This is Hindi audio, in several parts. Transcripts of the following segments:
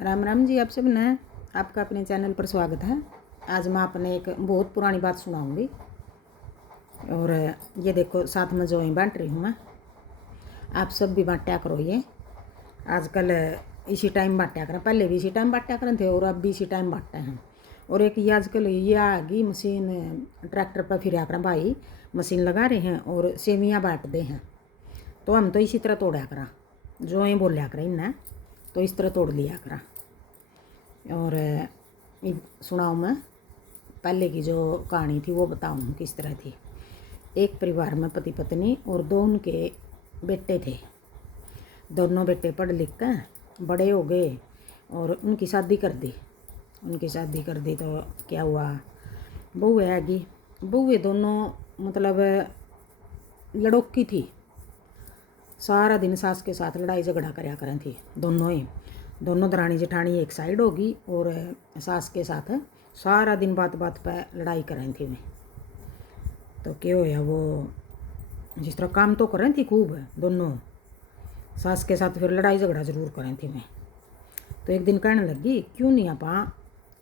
राम राम जी, आप सब ने आपका अपने चैनल पर स्वागत है। आज मैं आपने एक बहुत पुरानी बात सुनाऊंगी और ये देखो साथ में जो ही बांट रही हूँ मैं, आप सब भी बांटा करो। ये आजकल इसी टाइम बांटा करें, पहले भी इसी टाइम बांटा करें थे और अब भी इसी टाइम बांटते हैं। और एक ये आजकल ये आ गई मशीन, ट्रैक्टर पर फिर करें भाई, मशीन लगा रहे हैं और सेवियाँ बांटते हैं। तो हम तो इसी तरह तोड़ा करा, जो ही बोलिया करें इन्हें तो इस तरह तोड़ लिया करा। और सुनाऊँ मैं पहले की जो कहानी थी वो बताऊँ किस तरह थी। एक परिवार में पति पत्नी और दो उनके बेटे थे। दोनों बेटे पढ़ लिख कर बड़े हो गए और उनकी शादी कर दी। तो क्या हुआ, बहू आएगी। बहू दोनों मतलब लड़ोकी थी, सारा दिन सास के साथ लड़ाई झगड़ा कराया करें थी। दोनों दरानी जेठानी एक साइड होगी और सास के साथ सारा दिन बात बात पर लड़ाई करें थी मैं। तो क्या होया, वो जिस तरह काम तो करें थी खूब दोनों, सास के साथ फिर लड़ाई झगड़ा ज़रूर करें थी मैं। तो एक दिन कहने लगी, क्यों नहीं आप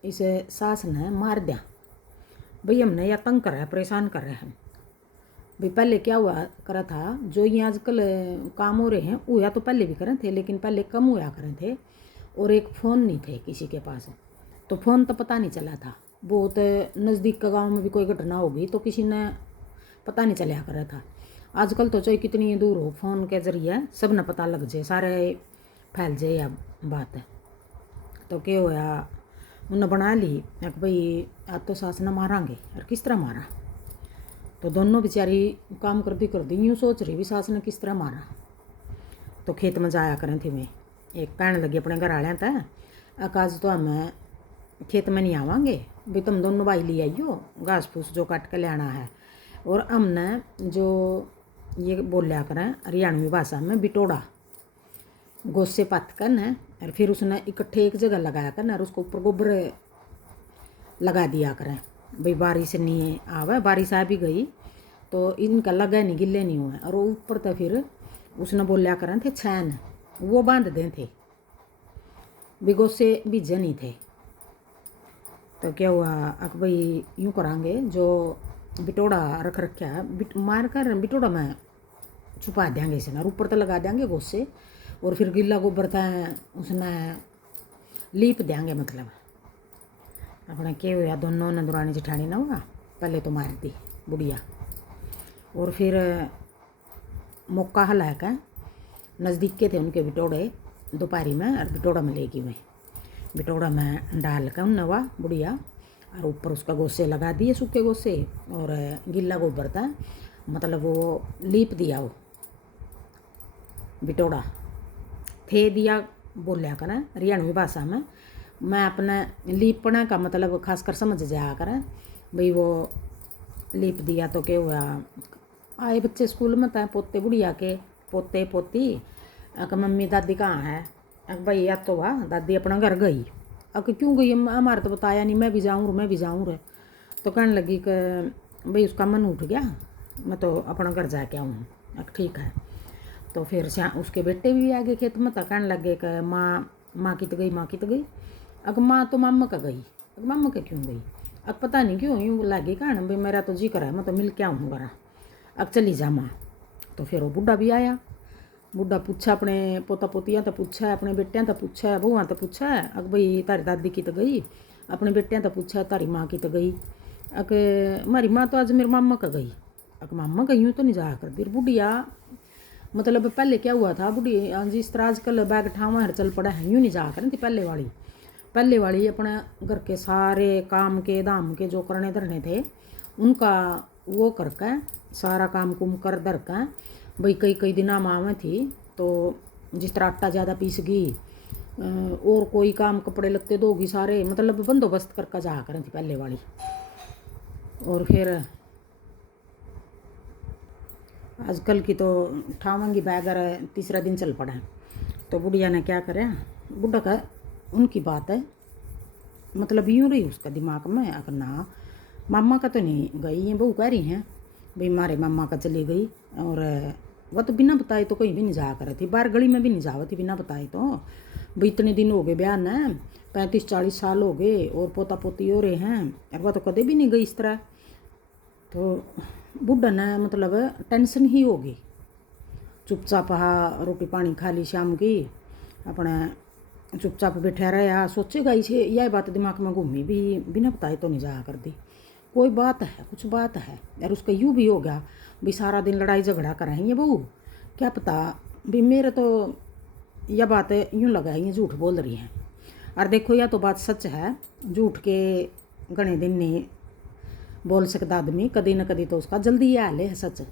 इस सास ने मार दिया भाई, हमने या तंग कर रहा है, परेशान कर रहे हैं भाई। पहले क्या हुआ करा था, जो ये आजकल काम हो रहे हैं वो या तो पहले भी करें थे, लेकिन पहले कम हुआ करें थे। और एक फ़ोन नहीं थे किसी के पास, तो फ़ोन तो पता नहीं चला था। बहुत नज़दीक का गांव में भी कोई घटना होगी तो किसी ने पता नहीं चला कर रहा था। आजकल तो चाहे कितनी दूर हो, फ़ोन के ज़रिए सब ने पता लग जाए, सारे फैल जाए या बात है। तो क्या होया, उन्हें बना ली कि भाई आज तो सास ने मारांगे। और किस तरह मारा, तो दोनों बेचारी काम करती यूँ सोच रही भी सास ने किस तरह मारा। तो खेत में जाया करें थी मैं, एक कहने लगी अपने घर वाले तय, आज तो हम खेत में नहीं आवांगे भाई, तुम दोनों भाई ले आइयो घास फूस जो काट के लाना है। और हमने जो ये बोलिया करें हरियाणवी भाषा में बिटोड़ा, गोसे पत कर न, और फिर उसने इकट्ठे एक जगह लगाया करना और उसको ऊपर गोबर लगा दिया करें भाई, बारिश नहीं आवे। बारिश आ भी गई तो इनका लगा नहीं, गिले नहीं हुए। और ऊपर तो फिर उसने बोलिया करें थे छैन, वो बांध दें थे बिगो से बीजे नहीं थे। तो क्या हुआ, अक भाई यूँ करांगे, जो बिटोड़ा रख रखा है मार कर बिटोड़ा में छुपा देंगे इसे ना, ऊपर तो लगा देंगे गोसे, और फिर गिल्ला गोबर था उसने लीप देंगे। मतलब अपने क्या हुआ, दोनों ने दुरानी जेठानी ना हुआ, पहले तो मार दी बुढ़िया। और फिर मौका हला कर नज़दीक के थे उनके बिटोड़े, दोपहरी में और बिटोड़ा में लेगी मैं, बिटोड़ा में डाल कर उन्हें हुआ बुढ़िया, और ऊपर उसका गोसे लगा दिए, सूखे गोसे, और गिल्ला गोबर था मतलब वो लीप दिया, वो बिटोड़ा थे दिया बोलिया करें हरियाणवी भाषा में। मैं अपने लीपना का मतलब खासकर समझ जाया करें भाई, वो लीप दिया। तो क्या हुआ, आए बच्चे स्कूल में था, पोते बुढ़िया के पोते पोती, अक मम्मी दादी कहाँ है, अक भाई या तो वाह दादी अपना घर गई। अक क्यों गई, हमारे तो बताया नहीं, मैं भी जाऊँ रे। तो कहने लगी कि भाई उसका मन उठ गया, मैं तो अपना घर जाके आऊँ। अक ठीक है। तो फिर उसके बेटे भी आ गए खेत में, तो कहने लगे कि माँ कित गई। अग माँ तो मामा का गई। अग मामा का क्यों गई, अग पता नहीं क्यों यूँ लगे कहने भाई मेरा तो जी करा, मैं तो मिल के आऊँ घर, अब चली जा माँ। तो फिर वो बुढ़ा भी आया, बुढ़ा पूछा अपने पोता पोतियाँ तो पूछा, अपने बेटियाँ तो पूछा, बहुआ तो पूछा, अग भाई तारी दादी की तो गई, अपने बेटियाँ तो पूछा तारी माँ की तो गई। अग हमारी माँ तो आज मेरे मामा का गई। अग मामा का यूँ तो नहीं जाया कर दी बुढ़िया। मतलब पहले क्या हुआ था, बुढ़ी जिस तरह आजकल बैग ठावा हर चल पड़ा है, यूँ नहीं जाया करें थी पहले वाली अपने घर के सारे काम के दाम के जो करने धरने थे उनका वो करके सारा काम कुम कर धर के भाई कई दिन आवे थी। तो जिस तरह आटा ज़्यादा पीस गई और कोई काम कपड़े लगते धोगी सारे, मतलब बंदोबस्त करके जा करें थी पहले वाली। और फिर आजकल की तो ठावेंगी बैगर तीसरा दिन चल पड़ा है। तो बुढ़िया ने क्या करे, बुढ़ा का उनकी बात है मतलब यूँ रही उसका दिमाग में, अगर ना मामा का तो नहीं गई, ये बहू कह रही हैं भाई मारे मामा का चली गई और वह तो बिना बताए तो कहीं भी नहीं जाया कर थी, बाहर गली में भी नहीं जावा थी बिना बताए। तो भाई इतने दिन हो गए ब्याह न, 35-40 साल हो गए और पोता पोती हो रहे हैं, और वह तो कदे भी नहीं गई इस तरह। तो बुढ़ा ने मतलब टेंशन ही होगी, चुपचाप हा रोटी पानी खा ली शाम की, अपने चुपचाप बैठा रहा, सोचेगा इसे यह बात दिमाग में घूमी भी बिना बताए तो नहीं जाया करती, कोई बात है कुछ बात है। यार उसका यूँ भी हो गया भी सारा दिन लड़ाई झगड़ा कराएंगे बहू, क्या पता भी मेरे तो यह बात यूँ लगा है ये झूठ बोल रही हैं। और देखो यह तो बात सच है, झूठ के घने दिन नहीं बोल सकता आदमी, कदी न कदी तो उसका जल्दी ये हाल है सच,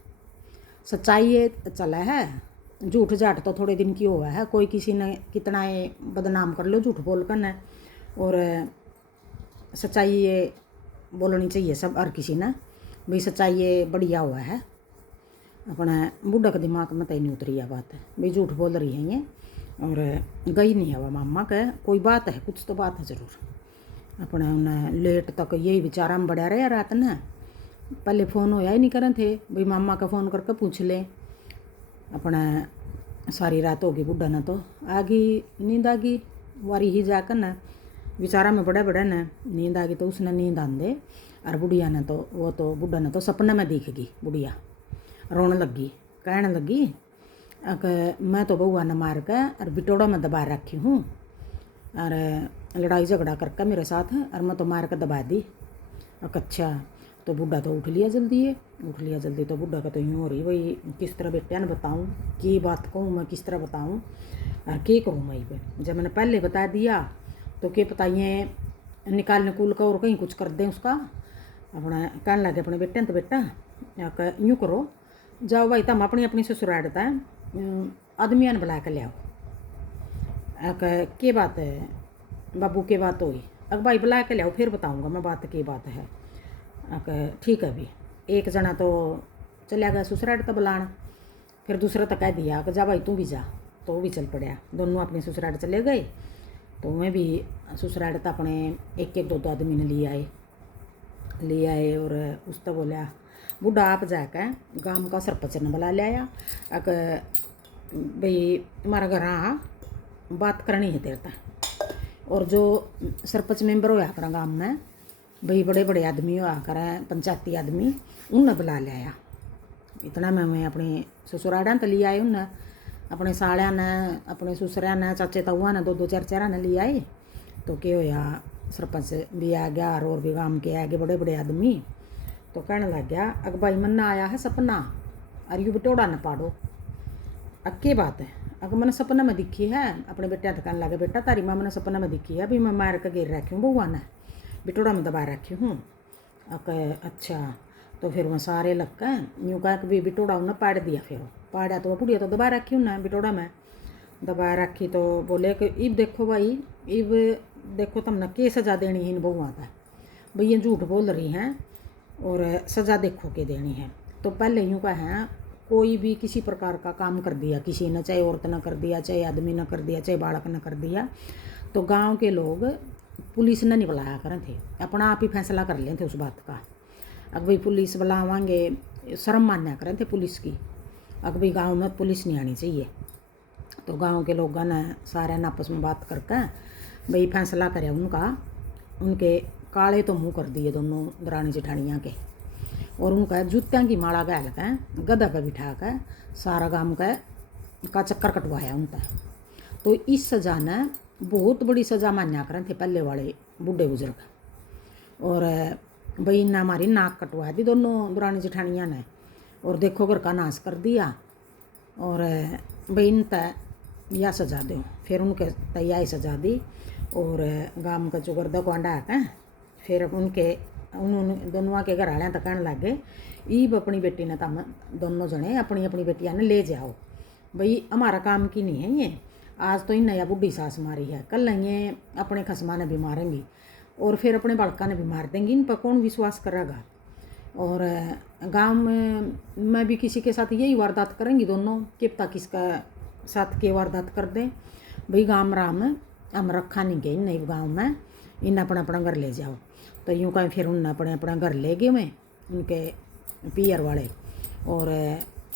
सच्चाई ये चला है। झूठ जाट तो थोड़े दिन की हुआ है, कोई किसी ने कितना ये बदनाम कर लो झूठ बोल कर न, और सच्चाई ये बोलनी चाहिए सब हर किसी ने भाई सच्चाई ये बढ़िया हुआ है। अपना बूढ़ा के दिमाग में तो नहीं उतरी है बात भाई झूठ बोल रही है ये, और गई नहीं है वह मामा का, कोई बात है कुछ तो बात है ज़रूर। अपना उन्हें लेट तक यही विचारा में बढ़ा रहे रात न, पहले फ़ोन होया ही नहीं करन थे भाई मामा का फ़ोन करके पूछ ले। अपना सारी रात होगी बुढ़ा न तो आ गई नींद आ गई, वारी ही जाकर न बेचारा में बड़ा बड़ा न नींद आ गई, तो उसने नींद आंदे और बुढ़िया ने तो वो तो बुढ़ा ने तो सपने में दिख गई बुढ़िया, रोने लगी कहने लगी मैं तो बउआ ने मार के और बिटोड़ा में दबा रखी हूँ, और लड़ाई झगड़ा करके मेरे साथ और मैं तो मार के दबा दी। अच्छा तो बुढ़ा तो उठ लिया जल्दी, तो बुढ़ा का तो यूँ हो रही भाई किस तरह बेटिया ने बताऊँ, की बात कहूँ मैं, किस तरह बताऊँ और क्या करूँ मैं पे, जब मैंने पहले बता दिया तो क्या पता ये निकाल निकूल कर और कहीं कुछ कर दें उसका। अपना कहने लगे अपने बेटे ने, तो बेटा यूँ करो जाओ भाई तुम अपनी अपनी ससुरालता आदमिया ने बुला कर ले आओ। के बात है बाबू के बात हुई, अग भाई बुला के ले आओ फिर बताऊँगा मैं बात की बात है। ठीक है भी एक जना तो चलिया गया ससुराल तो बुलाना, फिर दूसरा तो कह दिया कि जा भाई तू भी जा, तो वो भी चल पड़ा, दोनों अपने ससुराल चले गए। तो मैं भी ससुराल तो अपने एक एक दो आदमी ने ले आए और उस तो बोलिया बुढ़ा आप जाकर गांव का सरपंच ने बुला लिया, अगर भाई हमारा घर आ बात करनी है तेरे तक। और जो सरपंच मेंबर होया अपना गांव में भाई बड़े बड़े आदमी होया करें पंचायती आदमी, उन्हें बुला लिया। इतना मैं अपने ससुराल तो ले आए, उन्हें अपने सालिया ने अपने ससुरिया ने चाचे ताऊआ ने दो चार ने ले आए। तो क्या होया सरपंच भी आ गया और भी गांव के आ गए बड़े बड़े आदमी। तो कहने लग गया अग भाई मन्ना आया है सपना, और यू बिटोड़ा न पाड़ो। अब क्या बात है, अगर मैंने सपना में दिखी है अपने बेटे तो कहने लगे बेटा तारी माँ मैंने सपना में दिखी है भी मैं मार के गिर रखी हूँ बउआ ने, बिटोड़ा में दबा रखी हूँ। अच्छा तो फिर मैं सारे लग के यूँ कह भी बिटोड़ा उन्हें पाड़ दिया, फिर पाड़ा तो वह बुढ़िया तो दबा रखी उन्हें बिटोड़ा में दबा रखी। तो बोले कि इब देखो भाई इब देखो तुमने के सज़ा देनी है इन बउआ का, भाई ये झूठ बोल रही हैं और सज़ा देखो के देनी है। तो पहले यूँ का है कोई भी किसी प्रकार का काम कर दिया किसी ने, चाहे औरत ने कर दिया, चाहे आदमी ने कर दिया, चाहे बालक ने कर दिया, तो गांव के लोग पुलिस ने नहीं बुलाया करें थे, अपना आप ही फैसला कर लें थे उस बात का। अगर भाई पुलिस बुलावांगे शर्म मान्या करें थे पुलिस की, अगर भाई गाँव में पुलिस नहीं आनी चाहिए। तो गांव के लोगों ने सारे ने आपस में बात करके भाई फैसला करे उनका, उनके काले तो मुँह कर दिए दोनों दरानी जेठानियाँ के, और उनका जूत्तियाँ की माला गैल के गधा पर बिठा कर सारा गांव का चक्कर कटवाया उनका। तो इस सज़ा ने बहुत बड़ी सज़ा मान्या करें थे पहले वाले बूढ़े बुजुर्ग, और भाई इन्ना हमारी नाक कटवा दी दोनों दरानी जेठानियाँ ने, और देखो घर का नाश कर दिया, और भाई इन तय यह सज़ा दो। फिर उनके तैयार सज़ा दी, और गांव का जो गर्दा को अंडा है फिर उनके उन्होंने दोनों के घर वाले तो कहने लगे ईब अपनी बेटी ने तम दोनों जने अपनी अपनी बेटियां ने ले जाओ, भाई हमारा काम की नहीं है ये, आज तो इन नया बुढ़ी सास मारी है, कल ये अपने खसमा ने भी मारेंगी और फिर अपने बालका ने भी मार देंगी, इन पर कौन विश्वास करेगा। और गांव में भी किसी के साथ यही वारदात करेंगी दोनों, कि पता किसका साथ के वारदात कर दें। भाई गाँव राम हम रखा नहीं गए नहीं गाँव में, इन अपना अपना घर ले जाओ। तो यूँ कहीं फिर उन अपने अपना घर ले गए मैं उनके पियर वाले, और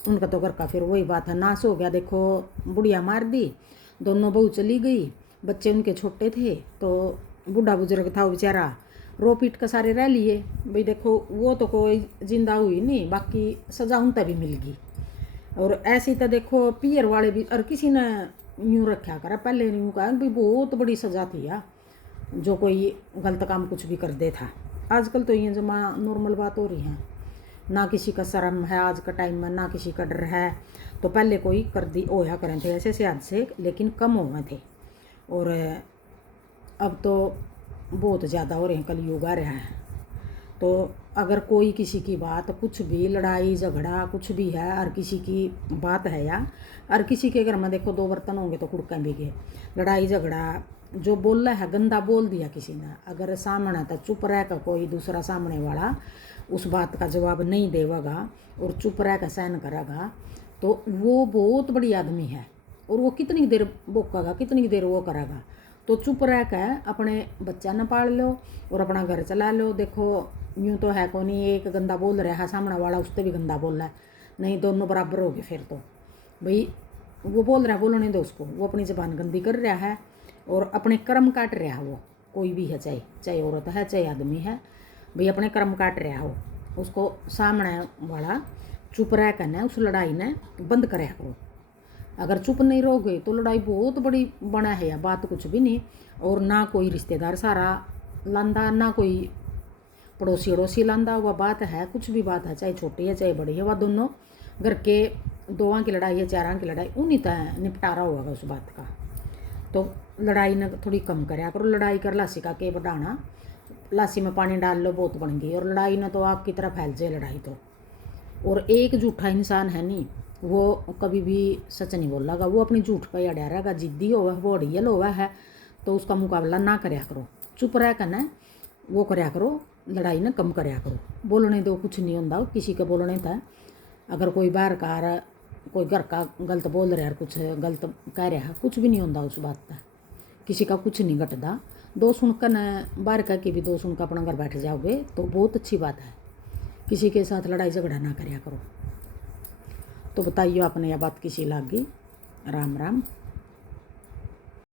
उनका तो घर का फिर वही बात है, नाश हो गया। देखो बुढ़िया मार दी, दोनों बहू चली गई, बच्चे उनके छोटे थे, तो बूढ़ा बुजुर्ग था वो बेचारा रो पीट कर सारे रह लिए। भाई देखो वो तो कोई जिंदा हुई नहीं, बाकी सजा उन तभी मिल गई। और ऐसी तो देखो पियर वाले भी और किसी ने यूँ रखा करा, पहले यूँ कहा भाई बहुत बड़ी सजा थी यार जो कोई गलत काम कुछ भी कर दे था। आजकल तो ये जमा नॉर्मल बात हो रही है, ना किसी का शर्म है आज का टाइम में, ना किसी का डर है। तो पहले कोई कर दी होया करें थे ऐसे से हादसे, लेकिन कम हो गए थे। और अब तो बहुत ज़्यादा हो रहे हैं, कलयुग आ रहा है। तो अगर कोई किसी की बात कुछ भी लड़ाई झगड़ा कुछ भी है और किसी की बात है या और किसी के घर में देखो दो बर्तन होंगे तो कुड़कें भी गए, लड़ाई झगड़ा जो बोल रहा है गंदा बोल दिया किसी ने, अगर सामने तो चुप रह कर कोई दूसरा सामने वाला उस बात का जवाब नहीं देगा और चुप रह कर सहन करेगा, तो वो बहुत बड़ी आदमी है। और वो कितनी देर बोकेगा, कितनी देर वो करेगा। तो चुप रह कर अपने बच्चा न पाल लो और अपना घर चला लो। देखो यूँ तो है को नहीं, एक गंदा बोल रहा है सामने वाला उससे भी गंदा बोल रहा है, नहीं दोनों बराबर हो गए। फिर तो भाई वो बोल रहा है बोलने दो उसको, वो अपनी ज़बान गंदी कर रहा है और अपने कर्म काट रहा है। वो कोई भी है, चाहे चाहे औरत है चाहे आदमी है, भाई अपने कर्म काट रहा हो। उसको सामने वाला चुप रह कर न उस लड़ाई ने बंद कराया करो। अगर चुप नहीं रहोगे तो लड़ाई बहुत बड़ी बना है या बात कुछ भी नहीं। और ना कोई रिश्तेदार सारा लांदा, ना कोई पड़ोसी अड़ोसी लांदा, वह बात है कुछ भी बात है, चाहे छोटी है चाहे बड़ी है, वह दोनों घर के दोवां की लड़ाई है चारां की लड़ाई, उन्हीं तय निपटारा होगा उस बात का। तो लड़ाई ने थोड़ी कम कराया करो। लड़ाई कर लासी का के बढ़ाना, लासी में पानी डाल लो बहुत बन गई, और लड़ाई ने तो आग की तरह फैल जाए लड़ाई तो। और एक झूठा इंसान है नहीं, वो कभी भी सच नहीं बोलेगा, वो अपनी झूठ पर अड़ा रहेगा। जिद्दी होगा वो अड़ियल होगा है, तो उसका मुकाबला ना करया करो, चुप रह कर न वो करया करो, लड़ाई ने कम करया करो। बोलने दो कुछ नहीं होता किसी के बोलने था। अगर कोई बाहर का कोई घर का गलत बोल रहा है, कुछ गलत कह रहा है, कुछ भी नहीं होता उस बात का, किसी का कुछ नहीं घटता। दो सुनकर न बाहर का की भी दो सुनकर अपना घर बैठ जाओगे तो बहुत अच्छी बात है। किसी के साथ लड़ाई झगड़ा ना करया करो। तो बताइए आपने यह बात किसी लागी। राम राम।